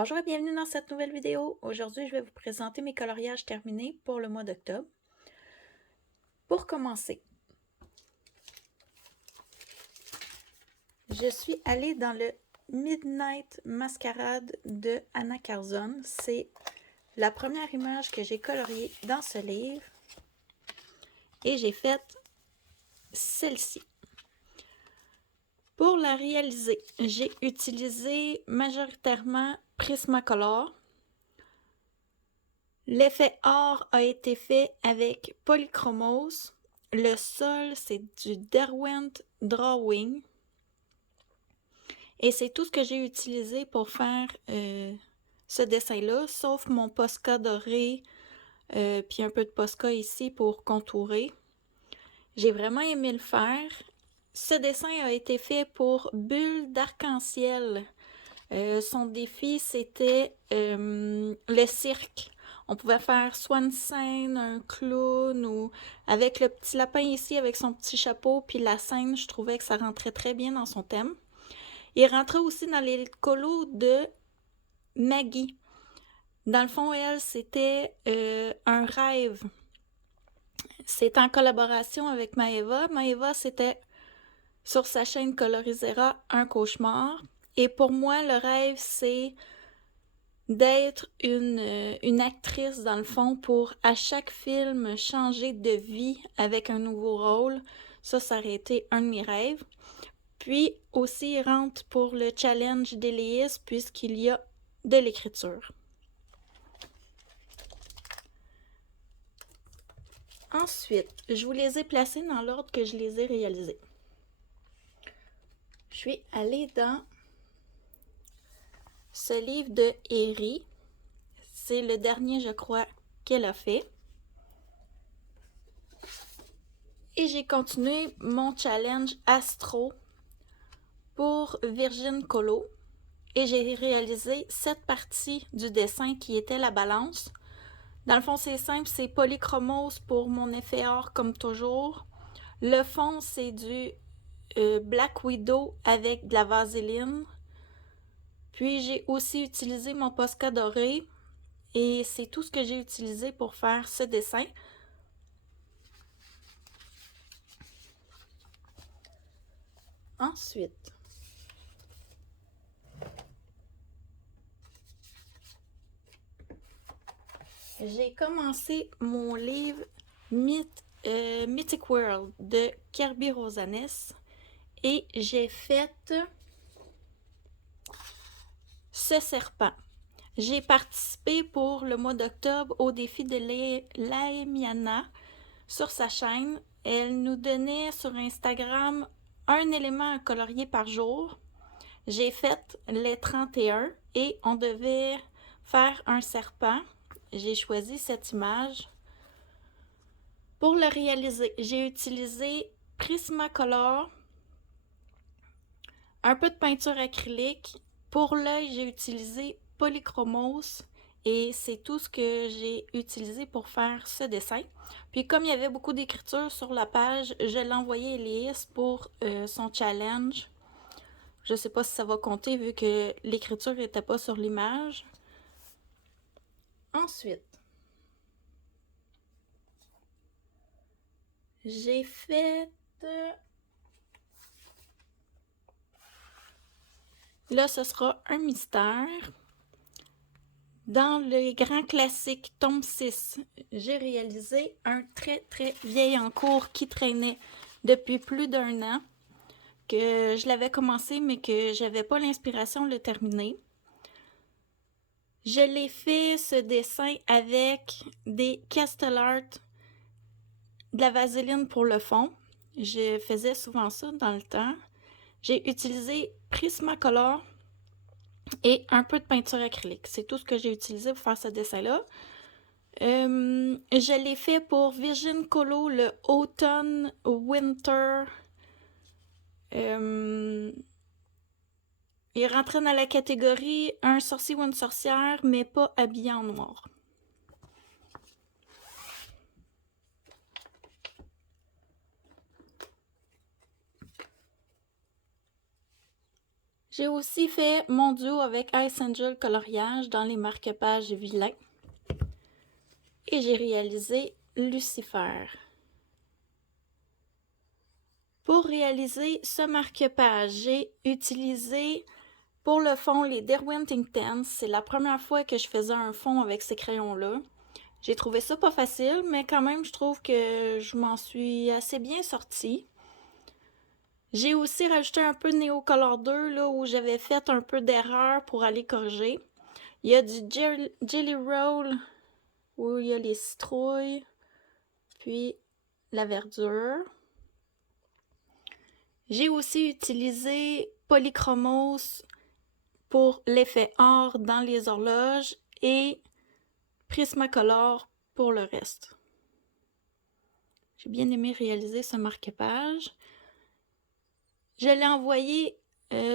Bonjour et bienvenue dans cette nouvelle vidéo. Aujourd'hui, je vais vous présenter mes coloriages terminés pour le mois d'octobre. Pour commencer, je suis allée dans le Midnight Masquerade de Anna Carzon. C'est la première image que j'ai coloriée dans ce livre et j'ai fait celle-ci. Pour la réaliser, j'ai utilisé majoritairement Prismacolor. L'effet or a été fait avec Polychromos. Le sol, c'est du Derwent Drawing. Et c'est tout ce que j'ai utilisé pour faire ce dessin-là, sauf mon Posca doré, puis un peu de Posca ici pour contourer. J'ai vraiment aimé le faire. Ce dessin a été fait pour Bulle d'arc-en-ciel. Son défi, c'était le cirque. On pouvait faire soit une scène, un clown, ou avec le petit lapin ici, avec son petit chapeau, puis la scène, je trouvais que ça rentrait très bien dans son thème. Il rentrait aussi dans les colos de Maggie. Dans le fond, elle, c'était un rêve. C'est en collaboration avec Maeva. Maeva, c'était sur sa chaîne Colorisera un cauchemar. Et pour moi, le rêve, c'est d'être une actrice, dans le fond, pour à chaque film changer de vie avec un nouveau rôle. Ça aurait été un de mes rêves. Puis aussi, il rentre pour le challenge d'Éléis puisqu'il y a de l'écriture. Ensuite, je vous les ai placés dans l'ordre que je les ai réalisés. Je suis allée dans ce livre de Eri. C'est le dernier, je crois, qu'elle a fait. Et j'ai continué mon challenge Astro pour Virgin Colo. Et j'ai réalisé cette partie du dessin qui était la balance. Dans le fond, c'est simple, c'est Polychromos pour mon effet or comme toujours. Le fond, c'est du Black Widow avec de la vaseline. Puis j'ai aussi utilisé mon Posca doré. Et c'est tout ce que j'ai utilisé pour faire ce dessin. Ensuite, j'ai commencé mon livre Mythic World de Kirby Rosanes et j'ai fait ce serpent. J'ai participé pour le mois d'octobre au défi de Laemiana sur sa chaîne. Elle nous donnait sur Instagram un élément à colorier par jour. J'ai fait les 31 et on devait faire un serpent. J'ai choisi cette image. Pour le réaliser, j'ai utilisé Prismacolor, un peu de peinture acrylique. Pour l'œil, j'ai utilisé Polychromos et c'est tout ce que j'ai utilisé pour faire ce dessin. Puis comme il y avait beaucoup d'écriture sur la page, je l'ai envoyé à Elias pour son challenge. Je sais pas si ça va compter vu que l'écriture n'était pas sur l'image. Ensuite, j'ai fait... Là, ce sera un mystère. Dans le grand classique tome 6, j'ai réalisé un très très vieil en cours qui traînait depuis plus d'un an, que je l'avais commencé mais que j'avais pas l'inspiration de le terminer. Je l'ai fait ce dessin avec des Castle Art, de la vaseline pour le fond. Je faisais souvent ça dans le temps. J'ai utilisé Prismacolor et un peu de peinture acrylique. C'est tout ce que j'ai utilisé pour faire ce dessin-là. Je l'ai fait pour Virgin Colo, le Autumn Winter. Il rentrait dans la catégorie un sorcier ou une sorcière, mais pas habillé en noir. J'ai aussi fait mon duo avec Ice Angel Coloriage dans les marque-pages vilains. Et j'ai réalisé Lucifer. Pour réaliser ce marque-page, j'ai utilisé pour le fond les Derwent Inktense. C'est la première fois que je faisais un fond avec ces crayons-là. J'ai trouvé ça pas facile, mais quand même, je trouve que je m'en suis assez bien sortie. J'ai aussi rajouté un peu de Neo Color 2, là, où j'avais fait un peu d'erreur pour aller corriger. Il y a du Jelly Roll, où il y a les citrouilles, puis la verdure. J'ai aussi utilisé Polychromos pour l'effet or dans les horloges et Prismacolor pour le reste. J'ai bien aimé réaliser ce marque-page. Je l'ai envoyé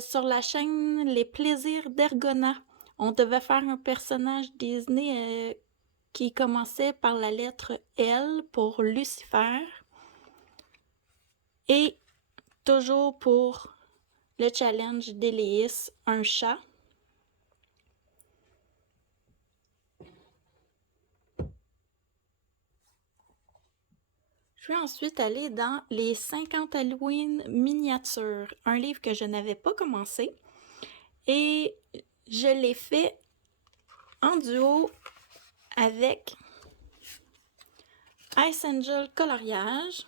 sur la chaîne Les Plaisirs d'Ergona. On devait faire un personnage Disney qui commençait par la lettre L pour Lucifer. Et toujours pour le challenge d'Éléis, un chat. Je vais ensuite aller dans les 50 Halloween miniatures, un livre que je n'avais pas commencé. Et je l'ai fait en duo avec Ice Angel Coloriage.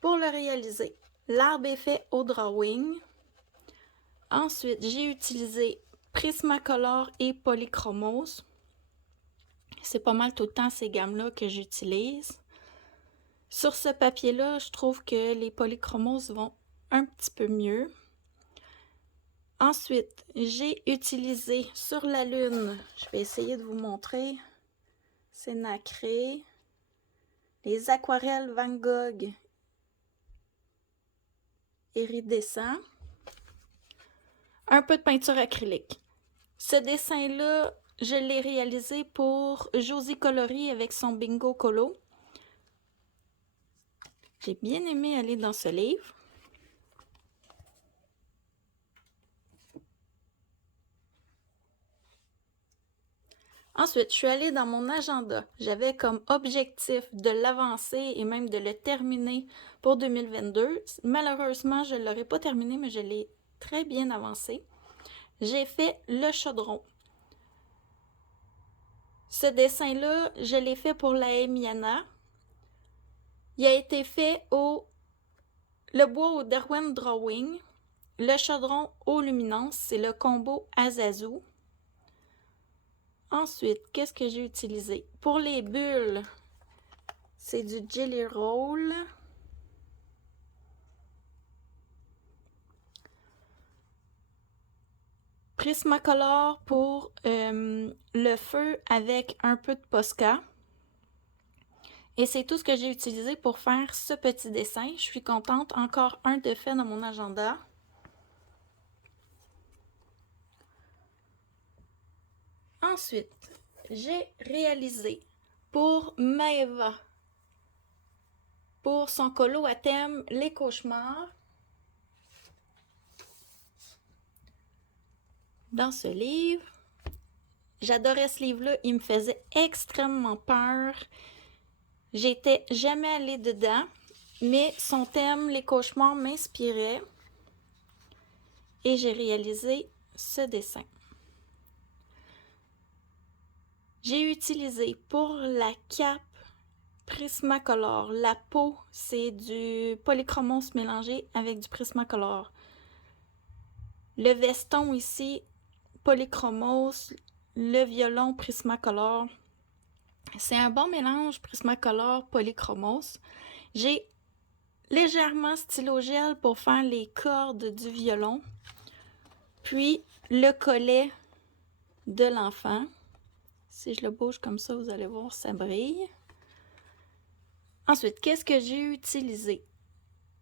Pour le réaliser, l'arbre est fait au drawing. Ensuite, j'ai utilisé Prismacolor et Polychromos. C'est pas mal tout le temps ces gammes-là que j'utilise. Sur ce papier-là, je trouve que les Polychromos vont un petit peu mieux. Ensuite, j'ai utilisé sur la lune, je vais essayer de vous montrer, c'est nacré, les aquarelles Van Gogh iridescent, un peu de peinture acrylique. Ce dessin-là, je l'ai réalisé pour Josie Coloris avec son Bingo Colo. J'ai bien aimé aller dans ce livre. Ensuite, je suis allée dans mon agenda. J'avais comme objectif de l'avancer et même de le terminer pour 2022. Malheureusement, je ne l'aurai pas terminé, mais je l'ai très bien avancé. J'ai fait le chaudron. Ce dessin-là, je l'ai fait pour la Emiana. Il a été fait le bois au Derwent Drawing. Le chaudron aux luminances, c'est le combo Azazu. Ensuite, qu'est-ce que j'ai utilisé? Pour les bulles, c'est du Jelly Roll. Prismacolor pour le feu avec un peu de Posca. Et c'est tout ce que j'ai utilisé pour faire ce petit dessin. Je suis contente. Encore un de fait dans mon agenda. Ensuite, j'ai réalisé pour Maeva, pour son colo à thème Les Cauchemars. Dans ce livre, j'adorais ce livre-là. Il me faisait extrêmement peur. J'étais jamais allée dedans, mais son thème, les cauchemars, m'inspirait. Et j'ai réalisé ce dessin. J'ai utilisé pour la cape Prismacolor. La peau, c'est du Polychromos mélangé avec du Prismacolor. Le veston ici, Polychromos. Le violon, Prismacolor. C'est un bon mélange Prismacolor, Polychromos. J'ai légèrement stylo gel pour faire les cordes du violon. Puis le collet de l'enfant. Si je le bouge comme ça, vous allez voir, ça brille. Ensuite, qu'est-ce que j'ai utilisé?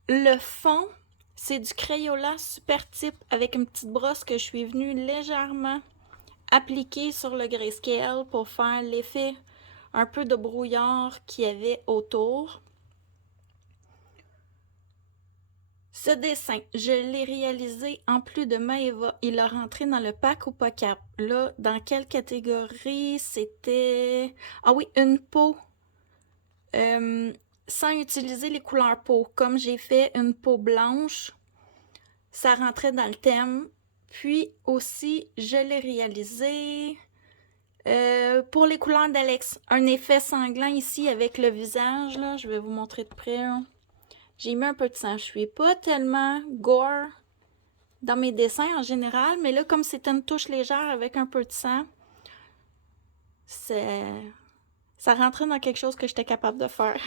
Le fond, c'est du Crayola Super Type avec une petite brosse que je suis venue légèrement appliquer sur le grayscale pour faire l'effet un peu de brouillard qu'il y avait autour. Ce dessin, je l'ai réalisé en plus de Maeva. Il a rentré dans le pack ou pas cap. Là, dans quelle catégorie? C'était... Ah oui, une peau. Sans utiliser les couleurs peau. Comme j'ai fait une peau blanche, ça rentrait dans le thème. Puis aussi, je l'ai réalisé pour les couleurs d'Alex. Un effet sanglant ici avec le visage. Là. Je vais vous montrer de près. Là. J'ai mis un peu de sang. Je suis pas tellement gore dans mes dessins en général, mais là, comme c'est une touche légère avec un peu de sang, ça rentrait dans quelque chose que j'étais capable de faire.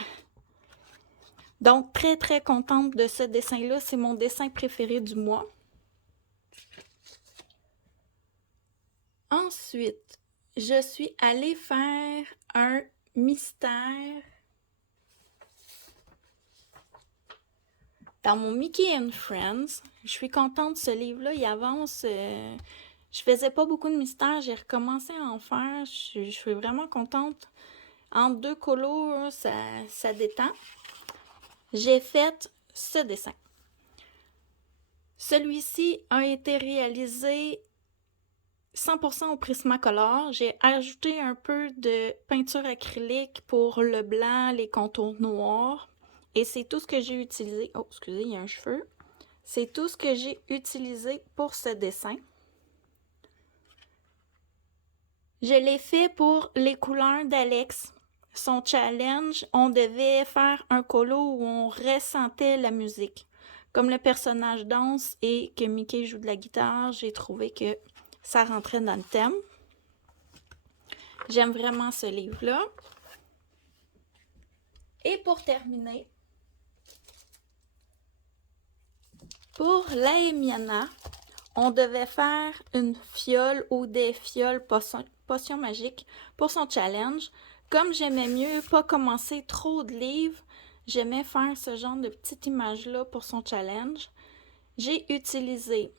Donc, très, très contente de ce dessin-là. C'est mon dessin préféré du mois. Ensuite, je suis allée faire un mystère dans mon Mickey and Friends. Je suis contente, ce livre-là, il avance. Je faisais pas beaucoup de mystères, j'ai recommencé à en faire. Je suis vraiment contente. Entre deux colos, ça détend. J'ai fait ce dessin. Celui-ci a été réalisé 100% au Prismacolor. J'ai ajouté un peu de peinture acrylique pour le blanc, les contours noirs. Et c'est tout ce que j'ai utilisé. Oh, excusez, il y a un cheveu. C'est tout ce que j'ai utilisé pour ce dessin. Je l'ai fait pour les couleurs d'Alex. Son challenge, on devait faire un colo où on ressentait la musique. Comme le personnage danse et que Mickey joue de la guitare, j'ai trouvé que ça rentrait dans le thème. J'aime vraiment ce livre-là. Et pour terminer, pour l'Aemiana, on devait faire une fiole ou des fioles potion magique pour son challenge. Comme j'aimais mieux pas commencer trop de livres, j'aimais faire ce genre de petite image-là pour son challenge. J'ai utilisé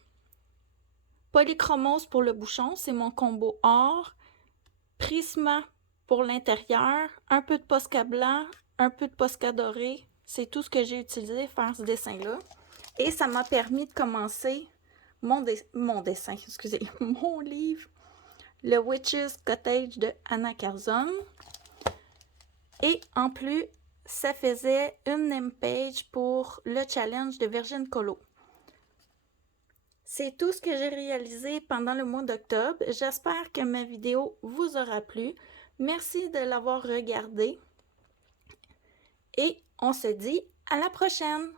Polychromos pour le bouchon, c'est mon combo or, Prisma pour l'intérieur, un peu de Posca blanc, un peu de Posca doré. C'est tout ce que j'ai utilisé pour faire ce dessin-là. Et ça m'a permis de commencer mon dessin, excusez, mon livre, le Witch's Cottage de Anna Curzon. Et en plus, ça faisait une name page pour le challenge de Virgin Colo. C'est tout ce que j'ai réalisé pendant le mois d'octobre. J'espère que ma vidéo vous aura plu. Merci de l'avoir regardée. Et on se dit à la prochaine!